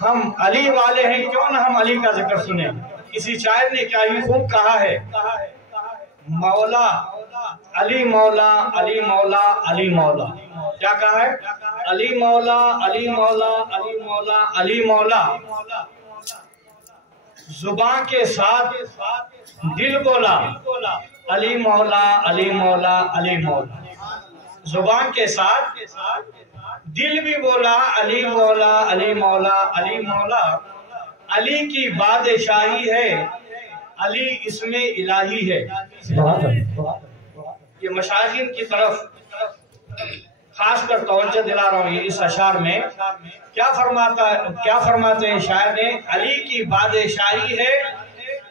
ہم علی والے ہیں، کیوں نہ ہم علی کا ذکر سنیں۔ کسی شاعر نے کیا ہی خوب کہا ہے، مولا علی مولا علی مولا علی مولا، کیا کہا ہے؟ علی مولا علی مولا علی مولا علی مولا، زبان کے ساتھ دل بولا علی مولا علی مولا علی مولا، زبان کے ساتھ دل بھی بولا علی مولا علی مولا علی مولا۔ علی کی بادشاہی ہے، علی اسم الہی ہے۔ یہ مشاہیر کی طرف خاص کر توجہ دلا رہا ہوں، یہ اس اشعار میں کیا فرماتے ہیں شاعر نے؟ علی کی بادشاہی ہے،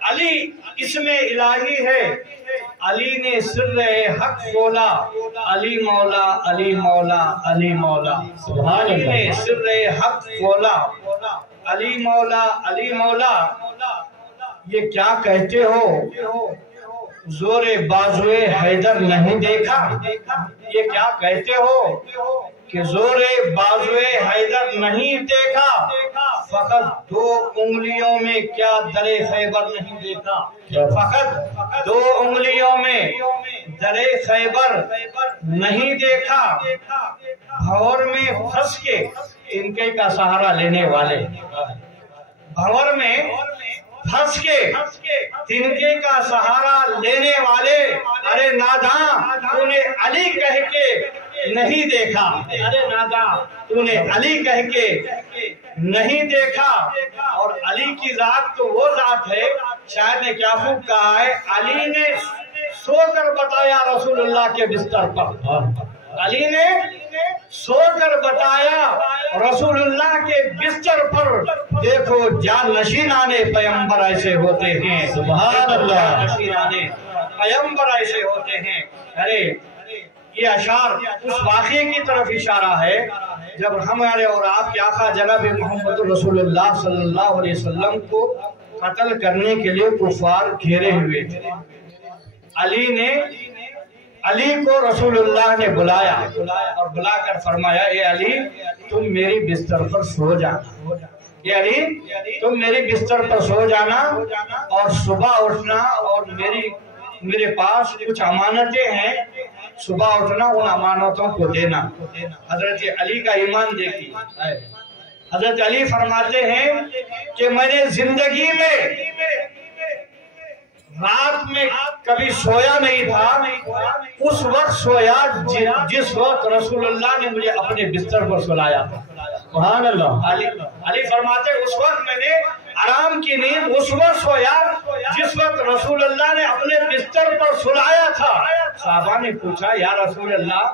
علی اسم الہی ہے، علی نے سر حق بولا علی مولا علی مولا علی مولا، علی نے سر حق بولا علی مولا علی مولا۔ یہ کیا کہتے ہو زور بازوئے حیدر نہیں دیکھا؟ یہ کیا کہتے ہو کہ زور بازوئے حیدر نہیں دیکھا؟ فقط 2 انگلیوں میں کیا در خیبر نہیں دیکھا؟ فقط 2 انگلیوں میں در خیبر نہیں دیکھا؟ بھور میں پھنس کے تنکے کا سہارا لینے والے، بھور میں پھنس کے تنکے کا سہارا لینے والے، ارے ناداں تو نے علی کہہ کے نہیں دیکھا، ارے ناداں تو نے علی کہہ کے نہیں دیکھا۔ اور علی کی ذات تو وہ ذات ہے، شاعر نے کیا خوب کہا ہے، علی نے سو کر بتایا رسول اللہ کے بستر پر، علی نے سو کر بتایا رسول اللہ کے بستر پر، دیکھو جان نشینان پیغمبر ایسے ہوتے ہیں، سبحان اللہ، نشینان پیغمبر ایسے ہوتے ہیں۔ ارے یہ اشعار اس واقعے کی طرف اشارہ ہے جب ہمارے اور آپ کے آقا جناب محمد رسول اللہ صلی اللہ علیہ وسلم کو قتل کرنے کے لیے کفار گھیرے ہوئے تھے۔ علی کو رسول اللہ نے بلایا اور بلا کر فرمایا، اے علی تم میری بستر پر سو جانا، اے علی تم میری بستر پر سو جانا، اور صبح اٹھنا اور میرے پاس کچھ امانتیں ہیں، صبح اٹھنا ان امانتوں کو دینا۔ حضرت علی کا ایمان دیکھی، حضرت علی فرماتے ہیں کہ میں نے زندگی میں رات میں کبھی سویا نہیں تھا، اس وقت سویا جس وقت رسول اللہ نے مجھے اپنے بستر پر سلایا تھا، سبحان اللہ۔ علی فرماتے ہیں اس وقت میں نے آرام کی نیند اس وقت سویا جس وقت رسول اللہ نے اپنے بستر پر سلایا تھا۔ صحابہ نے پوچھا، یا رسول اللہ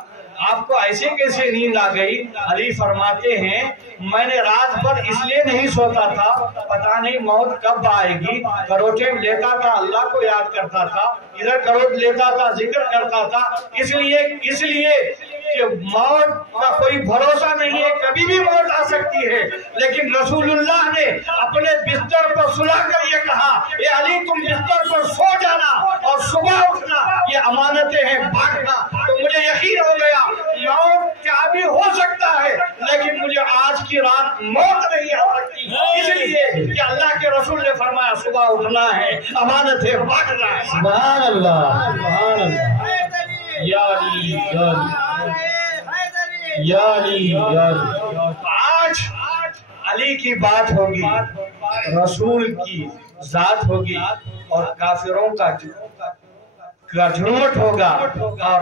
آپ کو ایسے کیسے نیند آ گئی؟ علی فرماتے ہیں میں نے رات بھر اس لیے نہیں سوتا تھا، پتہ نہیں موت کب آئے گی، کروٹیں لیتا تھا اللہ کو یاد کرتا تھا، ادھر کروٹ لیتا تھا ذکر کرتا تھا، اس لیے کہ موت کا کوئی بھروسہ نہیں ہے، کبھی بھی موت آ سکتی ہے، لیکن رسول اللہ نے اپنے بستر پر سلا کر یہ کہا، اے علی تم بستر پر سو جانا اور صبح اٹھنا، یہ امانتیں ہیں بھاگنا۔ تو مجھے یقین ہو گیا موت کیا بھی ہو سکتا ہے، لیکن مجھے آج کی رات موت نہیں آ سکتی، اس لیے کہ اللہ کے رسول نے فرمایا صبح اٹھنا ہے، امانت ہے بھاگنا ہے۔ سبحان اللہ، سبحان اللہ، یا علی یا علی یا علی۔ آج علی کی بات ہوگی، رسول کی ذات ہوگی، اور کافروں کا جھوٹ ہوگا، اور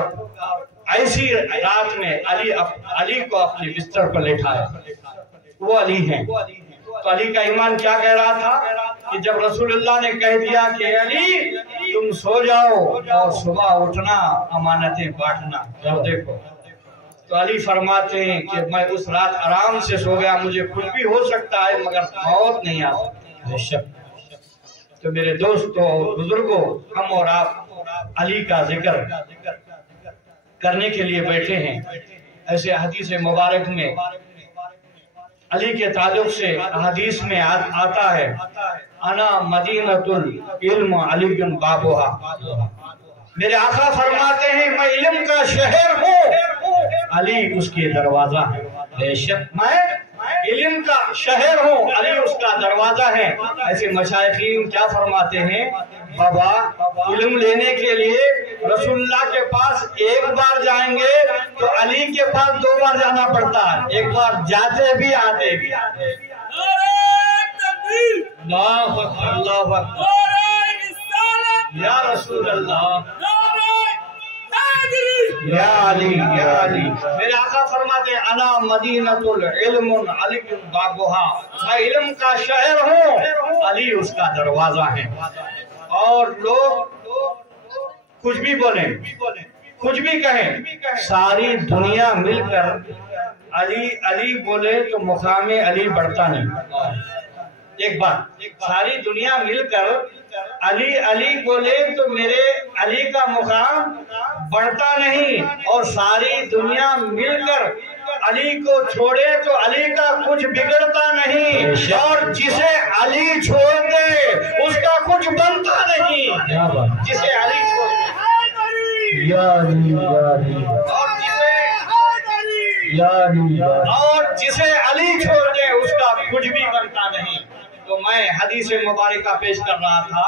ایسی رات میں علی کو اپنے بستر پر لٹھایا، وہ علی ہیں۔ تو علی کا ایمان کیا کہہ رہا تھا کہ جب رسول اللہ نے کہہ دیا کہ علی تم سو جاؤ اور صبح اٹھنا امانتیں بانٹنا، جب دیکھو تو علی فرماتے ہیں کہ میں اس رات آرام سے سو گیا، مجھے کچھ بھی ہو سکتا ہے مگر موت نہیں آ سکتی۔ تو میرے دوستوں اور بزرگوں، ہم اور آپ علی کا ذکر کرنے کے لیے بیٹھے ہیں۔ ایسے حدیث مبارک میں علی کے تعلق سے حدیث میں آتا ہے، انا مدینۃ العلم علی بابھا، میرے آقا فرماتے ہیں میں علم کا شہر ہوں، علی اس کے دروازہ ہے۔ بے شک میں علم کا شہر ہوں، علی اس کا دروازہ ہے۔ ایسے مشائخین کیا فرماتے ہیں؟ بابا علم لینے کے لیے رسول اللہ کے پاس ایک بار جائیں گے تو علی کے پاس 2 بار جانا پڑتا ہے، ایک بار جاتے بھی آتے بھی۔ اللہ اکبر، اللہ اکبر، یا رسول اللہ، یا علی، یا علی۔ میرے آقا فرماتے ہیں انا مدینۃ العلم علی بابھا، میں علم کا شہر ہوں، علی اس کا دروازہ ہے۔ اور لوگ کچھ بھی بولیں، کچھ بھی کہیں، ساری دنیا مل کر علی علی بولے تو مقام علی بڑھتا نہیں۔ ایک بات، ساری دنیا مل کر علی علی بولے تو میرے علی کا مقام بڑھتا نہیں، اور ساری دنیا مل کر علی کو چھوڑے تو علی کا کچھ بگڑتا نہیں، اور جسے علی چھوڑ دے اس کا کچھ بنتا نہیں۔ جسے علی چھوڑ دے، اور جسے علی چھوڑ دے اس کا کچھ بھی بنتا نہیں۔ تو میں حدیث مبارکہ پیش کر رہا تھا،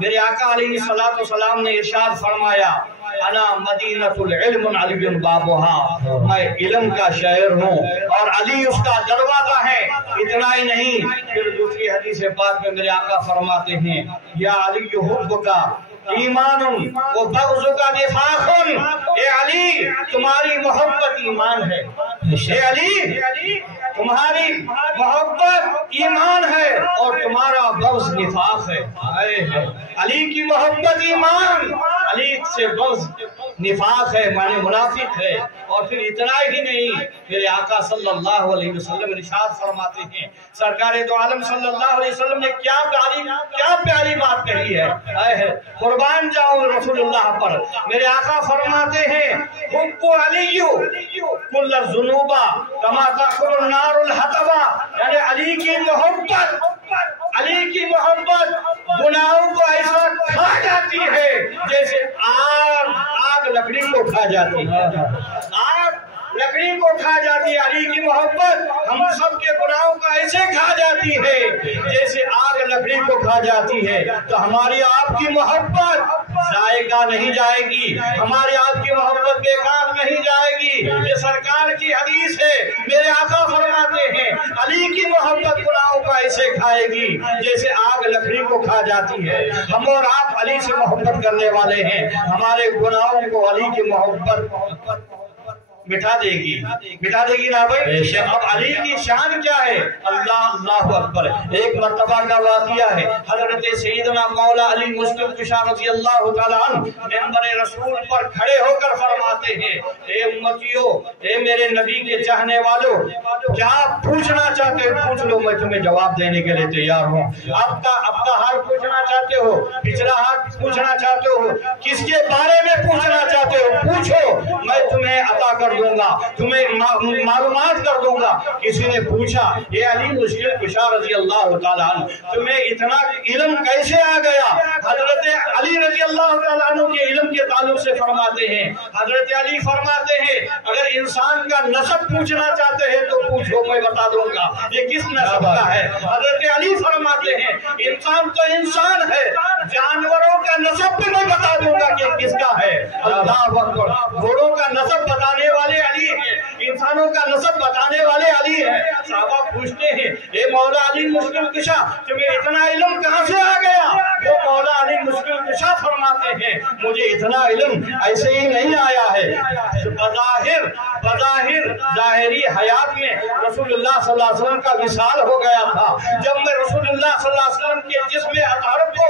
میرے آقا علیہ السلام نے ارشاد فرمایا انا مدینۃ العلم علی بابھا، میں علم کا شہر ہوں اور علی اس کا دروازہ ہے۔ اتنا ہی نہیں، پھر دوسری حدیث پاک میں میرے آقا فرماتے ہیں یا علی حبک ایمان و بغضک نفاق، اے علی تمہاری محبت ایمان ہے، اے علی تمہاری محبت ایمان ہے اور تمہارا بغض نفاق ہے۔ علی کی محبت ایمان، علی سے بغض نفاق ہے، معنی منافق ہے۔ اور پھر اتنا ہی نہیں، میرے آقا صلی اللہ علیہ وسلم ارشاد فرماتے ہیں، سرکار دو عالم صلی اللہ علیہ وسلم نے کیا پیاری بات کہی ہے، قربان جاؤں رسول اللہ پر۔ میرے آقا فرماتے ہیں حب علی کل الذنوب کما تاکل النار الحطب، یعنی علی کی محبت گناہوں کو ایسا کھا جاتی ہے جیسے آگ لکڑی کو کھا جاتی ہے، آگ لکڑی کو کھا جاتی ہے۔ علی کی محبت ہم سب کے گناہوں کو ایسے کھا جاتی ہے جیسے آگ لکڑی کو کھا جاتی ہے۔ تو ہماری آپ کی محبت ضائع نہیں جائے گی، ہماری آپ کی محبت بیکار نہیں جائے گی۔ یہ سرکار کی حدیث ہے، میرے آقا فرماتے ہیں علی کی محبت گناہوں کو ایسے کھائے گی جیسے آگ لکڑی کو کھا جاتی ہے۔ ہم اور آپ علی سے محبت کرنے والے ہیں، ہمارے گناہوں کو علی کی محبت مٹا دے گی نا بھائی۔ اب علی کی شان کیا ہے؟ اللہ اکبر۔ ایک مرتبہ کا واقعہ ہے، حضرت سیدنا مولا علی مشکل کشا رضی اللہ تعالیٰ عنہ منبر رسول پر کھڑے ہو کر فرماتے ہیں اے امتیو، اے میرے نبی کے چاہنے والوں، کیا پوچھنا چاہتے ہو پوچھ لو، میں تمہیں جواب دینے کے لیے تیار ہوں۔ اب کا حال پوچھنا چاہتے ہو، پچھلا حال پوچھنا چاہتے ہو، کس کے بارے میں پوچھنا چاہتے ہو پوچھو، میں تمہیں عطا کر دوں گا، تمہیں معلومات کر دوں گا۔ کسی نے پوچھا یہ علی مشکل کشا رضی اللہ تعالیٰ عنہ، تمہیں اتنا علم کیسے آ گیا؟ حضرت علی رضی اللہ تعالیٰ عنہ کے علم کے تعلق سے فرماتے ہیں، حضرت علی فرماتے ہیں اگر انسان کا نسب پوچھنا چاہتے ہیں تو پوچھو، میں بتا دوں گا یہ کس نسب کا ہے۔ حضرت علی فرماتے ہیں انسان تو انسان ہے، جانوروں کا نسب بھی میں بتا دوں گا کہ کس کا ہے۔ اللہ اکبر۔ گھوڑوں کا نسب بتانے والے علی ہے، انسانوں کا نسب بتانے والے علی ہے۔ صحابہ پوچھتے ہیں اے مولا علی مشکل کشا، تمہیں اتنا علم کہاں سے آ گیا؟ وہ مولا علی مشکل کشا فرماتے ہیں مجھے اتنا علم ایسے ہی نہیں آیا ہے، بظاہر ظاہری حیات میں رسول اللہ صلی اللہ علیہ وسلم کا وصال ہو گیا تھا۔ جب میں رسول اللہ صلی اللہ علیہ وسلم کے جسم اطہر کو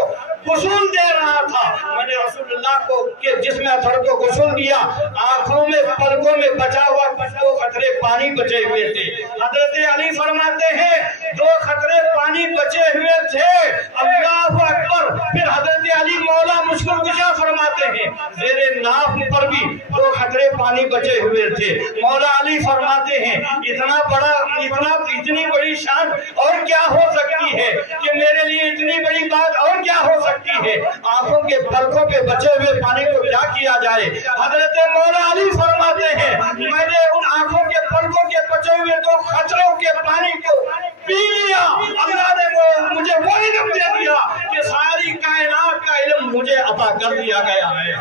غسل دے رہا تھا، میں نے رسول اللہ کو کے جسم اطہر کو غسل دیا، آنکھوں میں پلکوں میں بچا ہوا کچھ 2 قطرے پانی بچے ہوئے تھے۔ حضرت علی فرماتے ہیں 2 قطرے پانی بچے ہوئے تھے، اللہ اکبر۔ پھر حضرت علی مولا مشکل کشا فرماتے ہیں میرے ناف پر بھی 2 قطرے پانی بچے ہوئے تھے۔ مولا علی فرماتے ہیں اتنی بڑی شان اور کیا ہو سکتی ہے؟ کہ میرے لیے اتنی بڑی بات اور کیا ہو سکتی ہے؟ آنکھوں کے پلکوں پہ بچے ہوئے پانی کو کیا کیا جائے؟ حضرت مولا علی فرماتے ہیں میں نے ان آنکھوں کے پلکوں کے بچے ہوئے دو قطروں کے پانی کو پی لیا، اللہ نے مجھے وہ علم دے دیا کہ ساری کائنات کا علم مجھے عطا کر دیا گیا ہے۔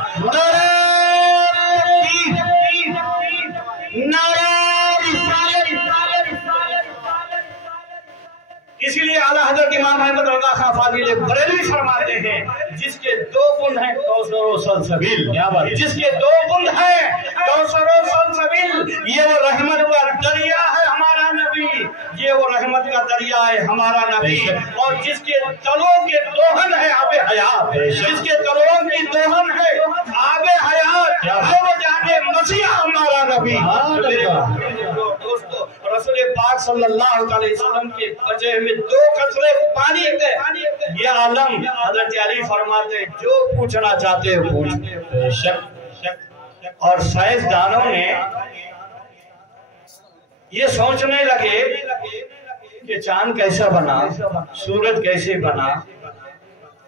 اسی لیے اعلیٰ حضرت امام احمد رضا خان فاضل بریلوی فرماتے ہیں جس کے دو بند ہیں کوثر و سلسبیل، جس کے دو بند ہیں کوثر و سلسبیل، یہ وہ رحمت کا دریا ہے ہمارا نبی، یہ وہ رحمت کا دریا ہے ہمارا نبی، اور جس کے تلوں کے دوہن ہے آب حیات، جس کے تلوں کی دوہن ہے آب حیات، ہے وہ جانے مسیح ہمارا نبی۔ دوستو رسول پاک صلی اللہ علیہ وسلم کے بچے ہوئے دو قطرے پانی تھے، یہ عالم حضرت علی فرماتے جو پوچھنا چاہتے ہو پوچھ۔ اور سائنسدانوں نے یہ سوچنے لگے کہ چاند کیسا بنا، سورج کیسے بنا،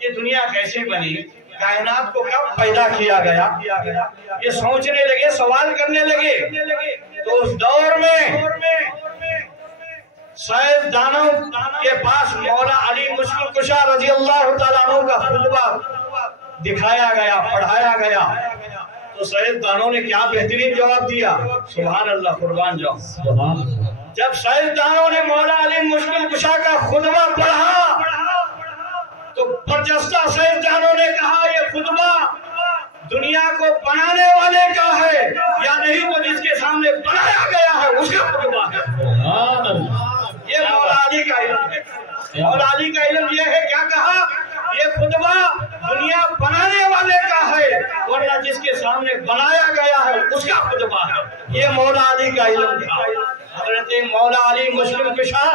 یہ دنیا کیسے بنی، کائنات کو کب پیدا کیا گیا، یہ سوچنے لگے، سوال کرنے لگے۔ تو اس دور میں سائنسدانوں کے پاس مولا علی مشکل کشا رضی اللہ تعالیٰ عنہ کا خطبہ دکھایا گیا، پڑھایا گیا، تو سائنسدانوں نے کیا بہترین جواب دیا، سبحان اللہ، قربان جاؤ۔ جب سائنسدانوں نے مولا علی مشکل کشا کا خطبہ پڑھا تو برجستہ سائنسدانوں نے کہا یہ خطبہ دنیا کو بنانے والے کا ہے یا نہیں تو جس کے سامنے بنایا گیا ہے اس کا خطبہ ہے۔ یہ مولا علی کا علم ہے، مولا علی کا علم یہ ہے، کیا کہا، یہ خطبہ دنیا بنانے والے کا ہے ورنہ جس کے سامنے بنایا گیا ہے اس کا خطبہ ہے، یہ مولا علی کا علم تھا۔ حضرت مولا علی مشکل کشا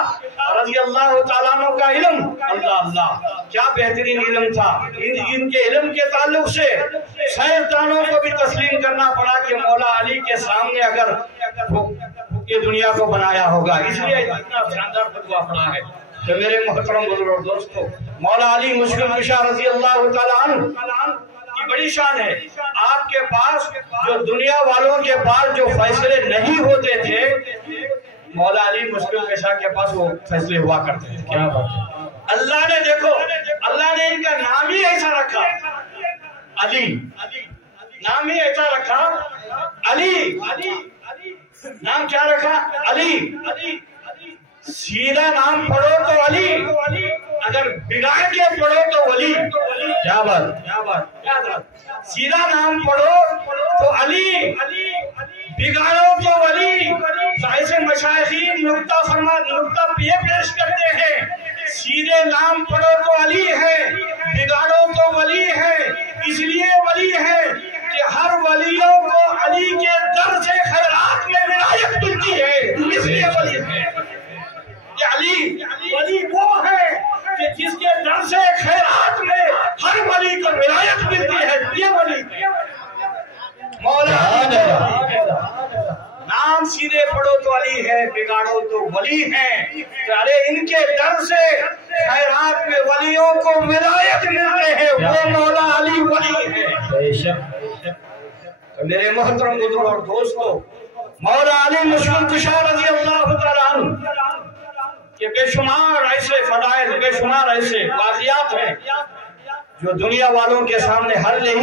رضی اللہ تعالیٰ عنہ کا علم، اللہ اللہ کیا بہترین علم تھا۔ ان کے علم کے تعلق سے سائنسدانوں کو بھی تسلیم کرنا پڑا کہ مولا علی کے سامنے اگر یہ دنیا کو بنایا ہوگا، اس لیے اتنا شاندار فتویٰ پڑا ہے۔ تو میرے محترم بزرگ دوستو، مولا علی مشکل کشا رضی اللہ تعالیٰ عنہ کی بڑی شان ہے۔ آپ کے پاس جو دنیا والوں کے پاس جو فیصلے نہیں ہوتے تھے، مولا علی مشکل کشا کے پاس وہ فیصلے ہوا کرتے تھے۔ کیا بات ہے، اللہ نے دیکھو، اللہ نے ان کا نام ہی ایسا رکھا، علی، نام ہی ایسا رکھا علی، نام کیا رکھا، علی، سیدھا نام پڑھو تو علی، اگر بگاڑ کے پڑھو تو ولی۔ کیا بات، سیدھا نام پڑھو تو علی، بگاڑو تو ولی۔ ایسے مشائخین نقطہ یہ پیش کرتے ہیں، سیدھے نام پڑھو تو علی ہے، بگاڑو تو ولی ہے، اس لیے ولی ہے کہ ہر ولیوں کو علی کے در سے خیرات میں ولایت ملتی ہے، اس لیے ولی ہے۔ علی ولی وہ ہے کہ جس کے در سے خیرات میں ہر ولی کو ولایت ملتی ہے، یہ ولی ہے۔ مولا علی نام سیدھے پڑھو تو علی ہے، بگاڑو تو ولی ہے، ارے ان کے در سے خیرات میں ولیوں کو ولایت ملتے ہیں، وہ مولا علی ولی ہے۔ میرے محترم بزرگ اور دوستو، مولا علی مشکل کشا رضی اللہ تعالیٰ عنہ کہ بے شمار ایسے فضائل، بے شمار ایسے واقعات ہیں جو دنیا والوں کے سامنے حل نہیں